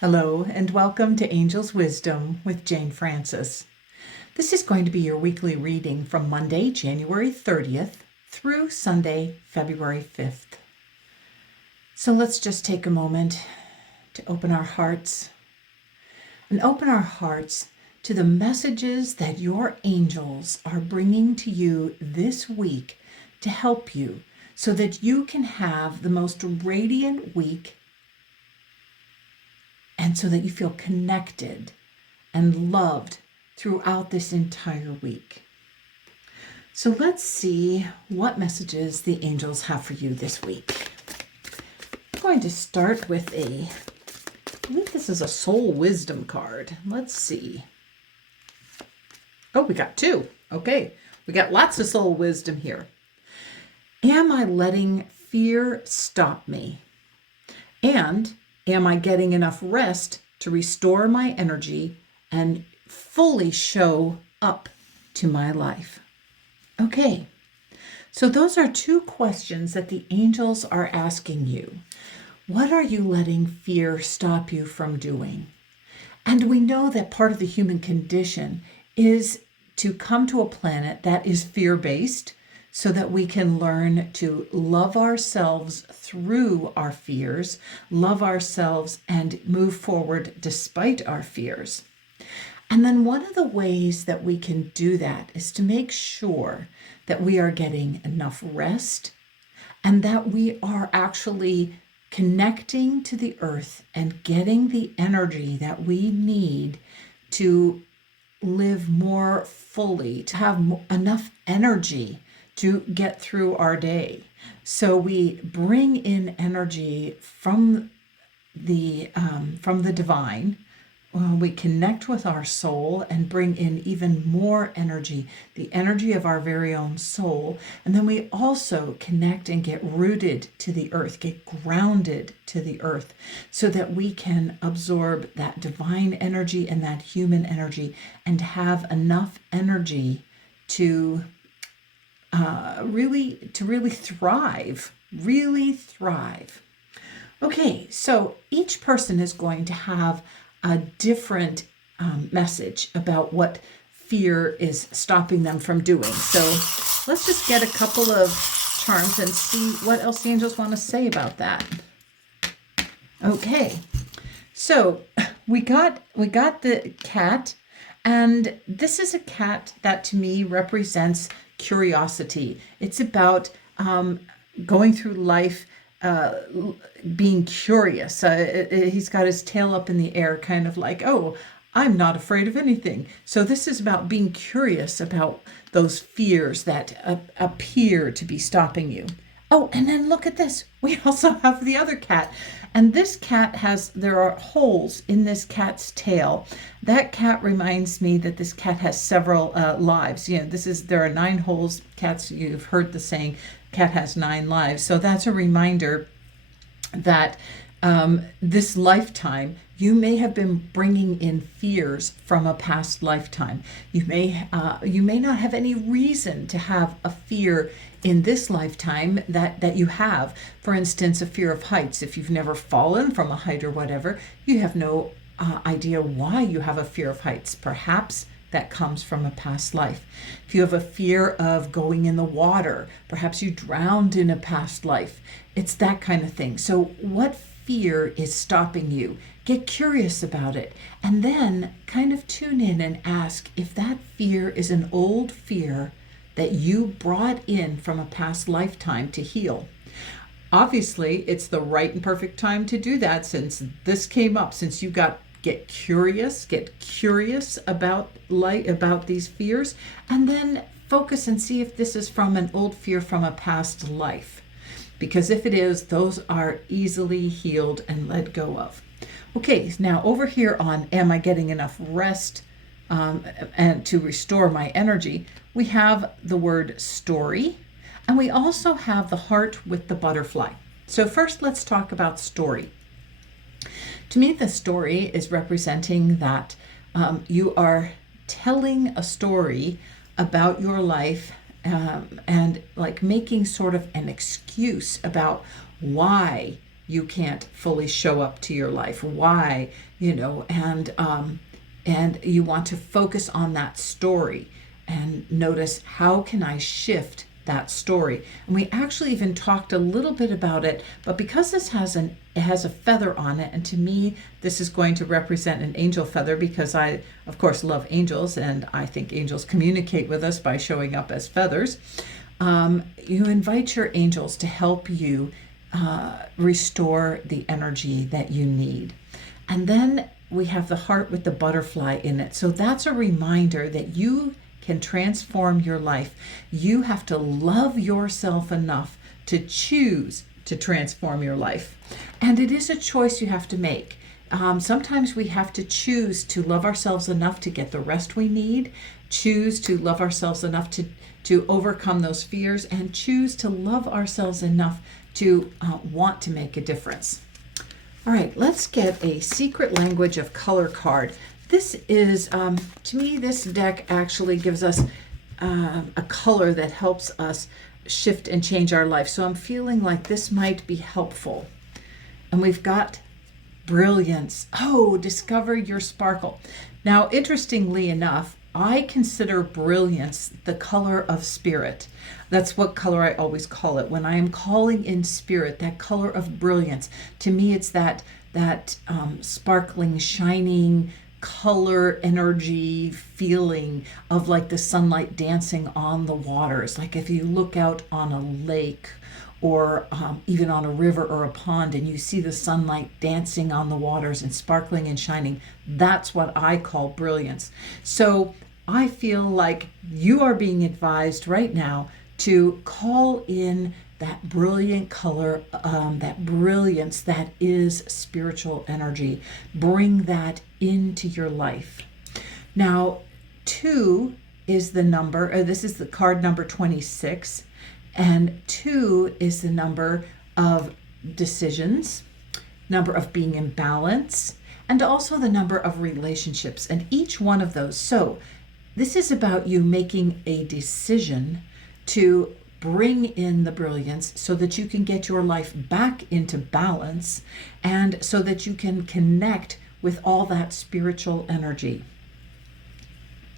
Hello, and welcome to Angel's Wisdom with Jane Francis. This is going to be your weekly reading from Monday, January 30th through Sunday, February 5th. So let's just take a moment to open our hearts to the messages that your angels are bringing to you this week to help you so that you can have the most radiant week and so that you feel connected and loved throughout this entire week. So let's see what messages the angels have for you this week. I'm going to start with I believe this is a soul wisdom card. Let's see. Oh, we got two. Okay, we got lots of soul wisdom here. Am I letting fear stop me? And am I getting enough rest to restore my energy and fully show up to my life? Okay, so those are two questions that the angels are asking you. What are you letting fear stop you from doing? And we know that part of the human condition is to come to a planet that is fear-based, so that we can learn to love ourselves through our fears, love ourselves and move forward despite our fears. And then one of the ways that we can do that is to make sure that we are getting enough rest and that we are actually connecting to the earth and getting the energy that we need to live more fully, to have enough energy to get through our day. So we bring in energy from the divine. We connect with our soul and bring in even more energy, the energy of our very own soul. And then we also connect and get rooted to the earth, get grounded to the earth, so that we can absorb that divine energy and that human energy and have enough energy to really thrive. Okay, so each person is going to have a different message about what fear is stopping them from doing. So let's just get a couple of charms and see what else the angels want to say about that. Okay, so we got the cat, and this is a cat that to me represents curiosity. It's about going through life being curious. He's got his tail up in the air, kind of like, oh, I'm not afraid of anything. So this is about being curious about those fears that appear to be stopping you. Oh, and then look at this. We also have the other cat. And this cat there are holes in this cat's tail. That cat reminds me that this cat has several lives. There are 9 holes. Cats, you've heard the saying, cat has 9 lives. So that's a reminder that this lifetime, you may have been bringing in fears from a past lifetime. You may not have any reason to have a fear in this lifetime that you have. For instance, a fear of heights. If you've never fallen from a height or whatever, you have no idea why you have a fear of heights. Perhaps that comes from a past life. If you have a fear of going in the water, perhaps you drowned in a past life. It's that kind of thing. So what fear is stopping you? Get curious about it, and then kind of tune in and ask if that fear is an old fear that you brought in from a past lifetime to heal. Obviously, it's the right and perfect time to do that, since this came up, since you get curious about these fears, and then focus and see if this is from an old fear from a past life. Because if it is, those are easily healed and let go of. Okay, now over here on am I getting enough rest and to restore my energy, we have the word story, and we also have the heart with the butterfly. So first, let's talk about story. To me, the story is representing that you are telling a story about your life and like making sort of an excuse about why you can't fully show up to your life, why, and you want to focus on that story and notice, how can I shift that story? And we actually even talked a little bit about it, but because this it has a feather on it, and to me this is going to represent an angel feather, because I of course love angels, and I think angels communicate with us by showing up as feathers. You invite your angels to help you restore the energy that you need. And then we have the heart with the butterfly in it. So that's a reminder that you can transform your life. You have to love yourself enough to choose to transform your life. And it is a choice you have to make. Sometimes we have to choose to love ourselves enough to get the rest we need, choose to love ourselves enough to overcome those fears, and choose to love ourselves enough to want to make a difference. All right, let's get a secret language of color card. This is, to me, this deck actually gives us a color that helps us shift and change our life. So I'm feeling like this might be helpful. And we've got brilliance. Oh, discover your sparkle. Now, interestingly enough, I consider brilliance the color of spirit. That's what color I always call it. When I am calling in spirit, that color of brilliance, to me it's that sparkling, shining color, energy, feeling of like the sunlight dancing on the waters. Like if you look out on a lake, or even on a river or a pond, and you see the sunlight dancing on the waters and sparkling and shining, that's what I call brilliance. So I feel like you are being advised right now to call in that brilliant color, that brilliance that is spiritual energy. Bring that into your life. Now, 2 is the number, this is the card number 26. And 2 is the number of decisions, number of being in balance, and also the number of relationships. And each one of those. So this is about you making a decision to bring in the brilliance so that you can get your life back into balance, and so that you can connect with all that spiritual energy.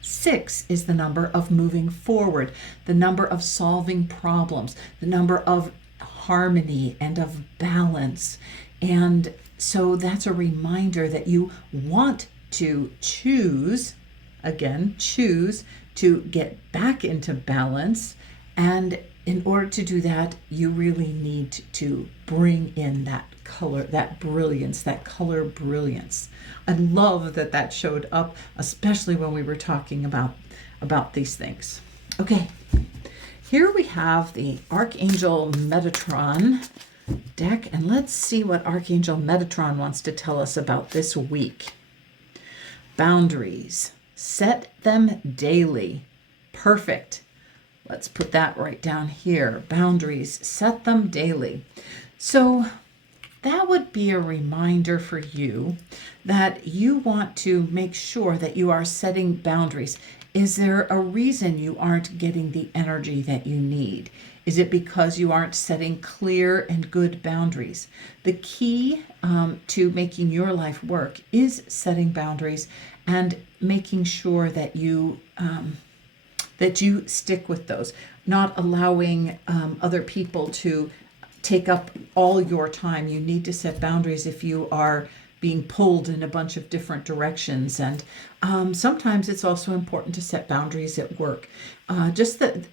6 is the number of moving forward, the number of solving problems, the number of harmony and of balance. And so that's a reminder that you want to choose to get back into balance. And in order to do that, you really need to bring in that color, that brilliance, that color brilliance. I love that showed up, especially when we were talking about these things. Okay, here we have the Archangel Metatron deck, and let's see what Archangel Metatron wants to tell us about this week. Boundaries. Set them daily. Perfect. Let's put that right down here. Boundaries. Set them daily. So that would be a reminder for you that you want to make sure that you are setting boundaries. Is there a reason you aren't getting the energy that you need? Is it because you aren't setting clear and good boundaries? The key to making your life work is setting boundaries and making sure that you stick with those, not allowing other people to take up all your time. You need to set boundaries if you are being pulled in a bunch of different directions. And sometimes it's also important to set boundaries at work. Just that,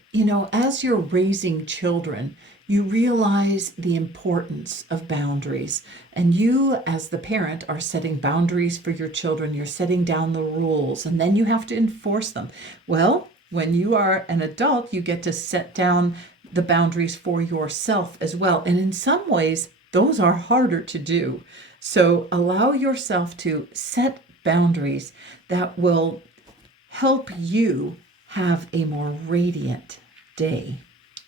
as you're raising children, you realize the importance of boundaries. And you, as the parent, are setting boundaries for your children. You're setting down the rules, and then you have to enforce them. Well, when you are an adult, you get to set down the boundaries for yourself as well. And in some ways, those are harder to do. So allow yourself to set boundaries that will help you have a more radiant day.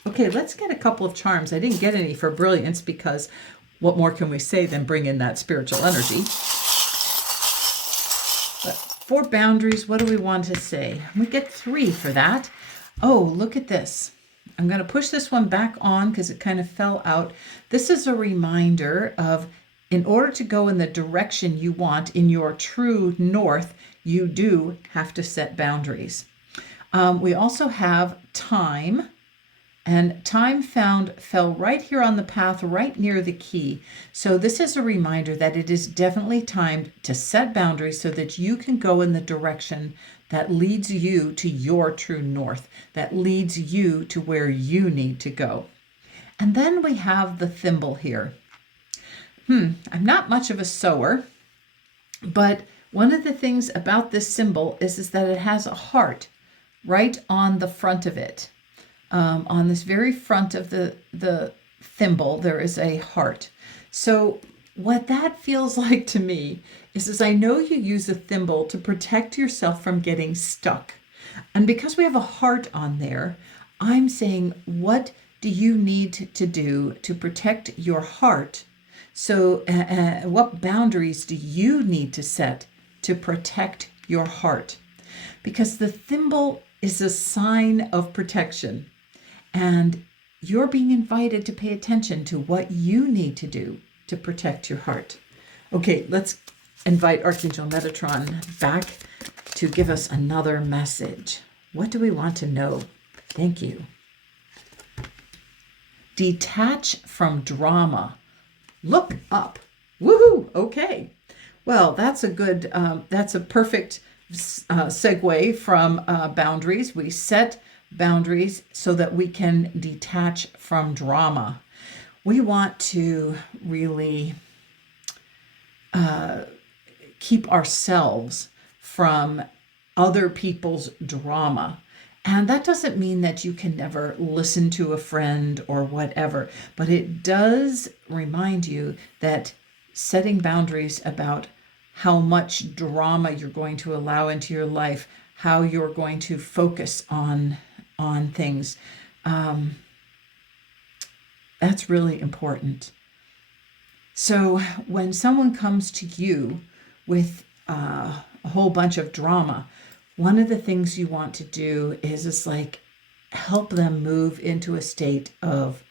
Okay, let's get a couple of charms. I didn't get any for brilliance because what more can we say than bring in that spiritual energy? But for boundaries, what do we want to say? We get 3 for that. Oh, look at this. I'm going to push this one back on because it kind of fell out. This is a reminder of, in order to go in the direction you want in your true north, you do have to set boundaries. We also have time, and time fell right here on the path, right near the key. So this is a reminder that it is definitely time to set boundaries so that you can go in the direction that leads you to your true north, that leads you to where you need to go. And then we have the thimble here. I'm not much of a sewer, but one of the things about this symbol is that it has a heart right on the front of it. On this very front of the thimble, there is a heart. So what that feels like to me is I know you use a thimble to protect yourself from getting stuck. And because we have a heart on there, I'm saying, what do you need to do to protect your heart? So what boundaries do you need to set to protect your heart? Because the thimble is a sign of protection. And you're being invited to pay attention to what you need to do to protect your heart. Okay, let's invite Archangel Metatron back to give us another message. What do we want to know? Thank you. Detach from drama. Look up. Woohoo! Okay. Well, that's a perfect segue from boundaries. We set boundaries so that we can detach from drama. We want to really keep ourselves from other people's drama. And that doesn't mean that you can never listen to a friend or whatever, but it does remind you that setting boundaries about how much drama you're going to allow into your life, how you're going to focus on things, that's really important. So when someone comes to you with a whole bunch of drama, one of the things you want to do is like help them move into a state of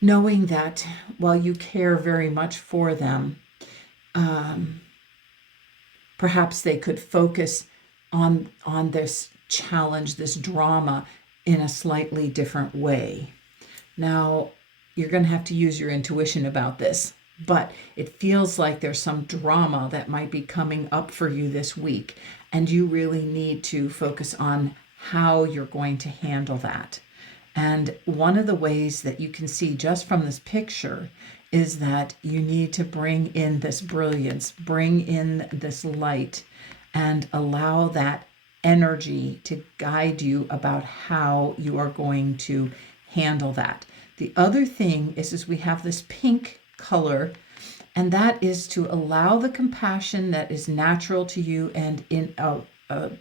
knowing that while you care very much for them, perhaps they could focus on this challenge, this drama, in a slightly different way. Now, you're going to have to use your intuition about this, but it feels like there's some drama that might be coming up for you this week, and you really need to focus on how you're going to handle that. And one of the ways that you can see just from this picture is that you need to bring in this brilliance, bring in this light, and allow that energy to guide you about how you are going to handle that. The other thing is we have this pink color, and that is to allow the compassion that is natural to you and in a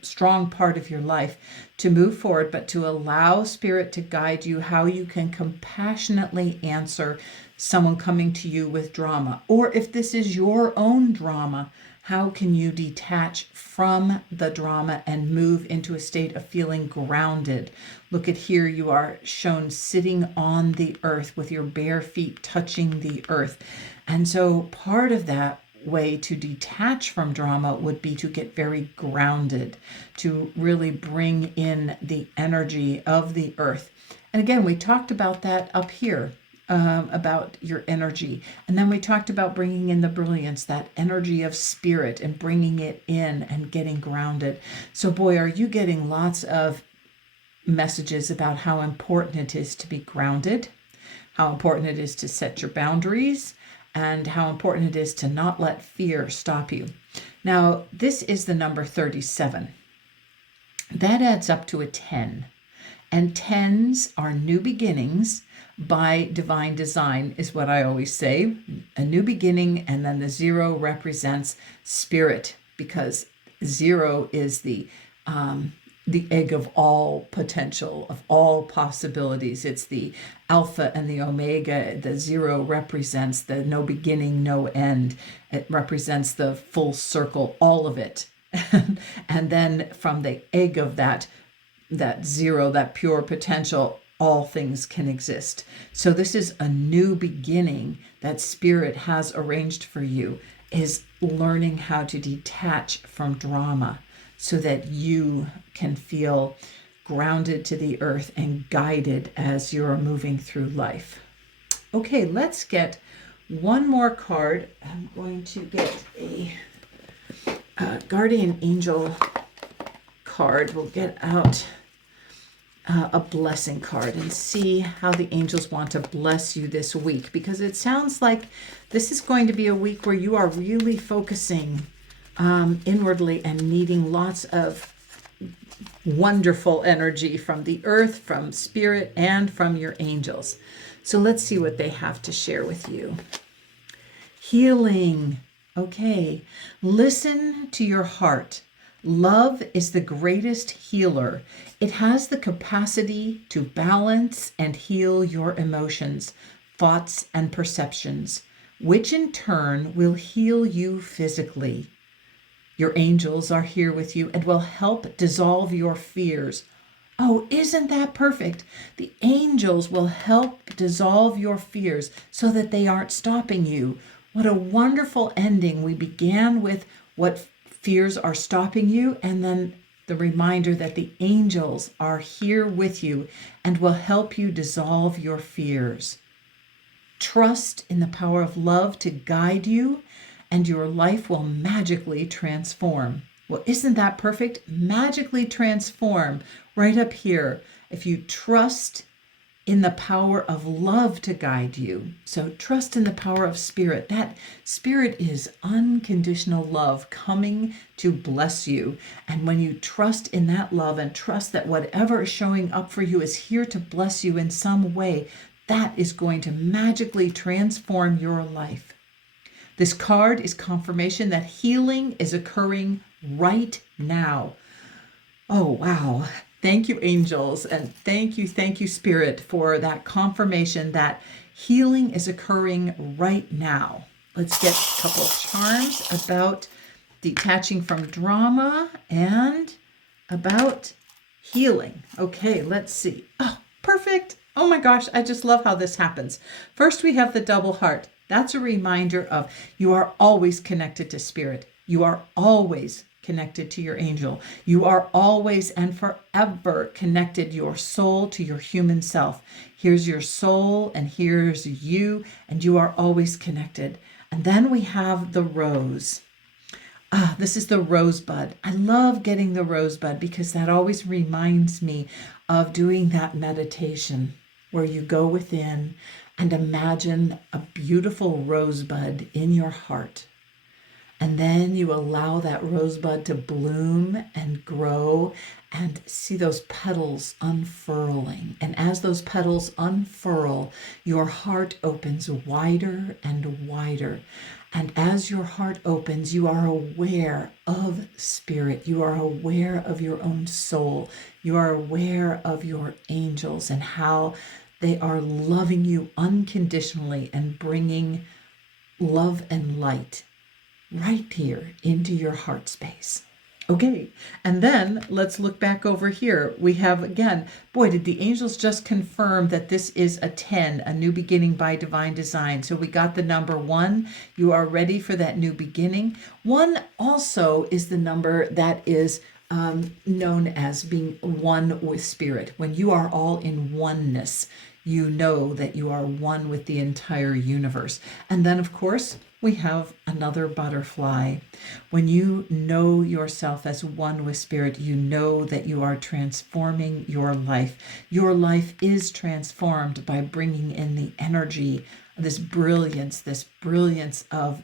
strong part of your life to move forward, but to allow Spirit to guide you how you can compassionately answer someone coming to you with drama. Or if this is your own drama, how can you detach from the drama and move into a state of feeling grounded? Look at here, you are shown sitting on the earth with your bare feet touching the earth. And so part of that way to detach from drama would be to get very grounded, to really bring in the energy of the earth. And again, we talked about that up here. About your energy. And then we talked about bringing in the brilliance, that energy of spirit, and bringing it in and getting grounded. So boy, are you getting lots of messages about how important it is to be grounded, how important it is to set your boundaries, and how important it is to not let fear stop you. Now, this is the number 37. That adds up to a 10. And 10s are new beginnings by divine design, is what I always say. A new beginning, and then the 0 represents spirit, because 0 is the egg of all potential, of all possibilities. It's the alpha and the omega. The 0 represents the no beginning, no end. It represents the full circle, all of it. And then from the egg of that that zero, that pure potential, all things can exist. So this is a new beginning that Spirit has arranged for you, is learning how to detach from drama so that you can feel grounded to the earth and guided as you're moving through life. Okay, let's get one more card. I'm going to get a guardian angel card. We'll get out a blessing card and see how the angels want to bless you this week, because it sounds like this is going to be a week where you are really focusing inwardly and needing lots of wonderful energy from the earth, from Spirit, and from your angels. So let's see what they have to share with you. Healing. Okay. Listen to your heart. Love is the greatest healer. It has the capacity to balance and heal your emotions, thoughts, and perceptions, which in turn will heal you physically. Your angels are here with you and will help dissolve your fears. Oh, isn't that perfect? The angels will help dissolve your fears so that they aren't stopping you. What a wonderful ending. We began with what fears are stopping you, and then the reminder that the angels are here with you and will help you dissolve your fears. Trust in the power of love to guide you, and your life will magically transform. Well, isn't that perfect? Magically transform right up here. If you trust in the power of love to guide you. So trust in the power of Spirit. That Spirit is unconditional love coming to bless you. And when you trust in that love and trust that whatever is showing up for you is here to bless you in some way, that is going to magically transform your life. This card is confirmation that healing is occurring right now. Oh, wow. Thank you, angels, and thank you, Spirit, for that confirmation that healing is occurring right now. Let's get a couple of charms about detaching from drama and about healing. Okay, let's see. Oh, perfect. Oh my gosh, I just love how this happens. First, we have the double heart. That's a reminder of you are always connected to Spirit. You are always connected to your angel. You are always and forever connected, your soul to your human self. Here's your soul and here's you, and you are always connected. And then we have the rose. This is the rosebud. I love getting the rosebud because that always reminds me of doing that meditation where you go within and imagine a beautiful rosebud in your heart. And then you allow that rosebud to bloom and grow and see those petals unfurling. And as those petals unfurl, your heart opens wider and wider. And as your heart opens, you are aware of Spirit. You are aware of your own soul. You are aware of your angels and how they are loving you unconditionally and bringing love and light right here into your heart space. Okay, and then let's look back over here. We have, again, boy, did the angels just confirm that this is a 10, a new beginning by divine design. So we got the number 1. You are ready for that new beginning. 1 also is the number that is known as being one with Spirit. When you are all in oneness, you know that you are one with the entire universe. And then, of course, we have another butterfly. When you know yourself as one with Spirit, you know that you are transforming your life. Your life is transformed by bringing in the energy, this brilliance of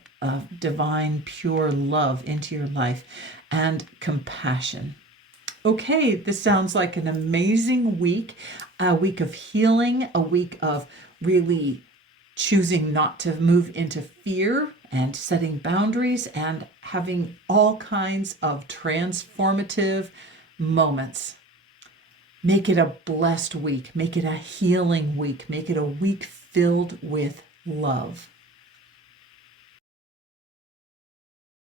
divine, pure love into your life and compassion. Okay, this sounds like an amazing week, a week of healing, a week of really choosing not to move into fear and setting boundaries and having all kinds of transformative moments. Make it a blessed week. Make it a healing week. Make it a week filled with love.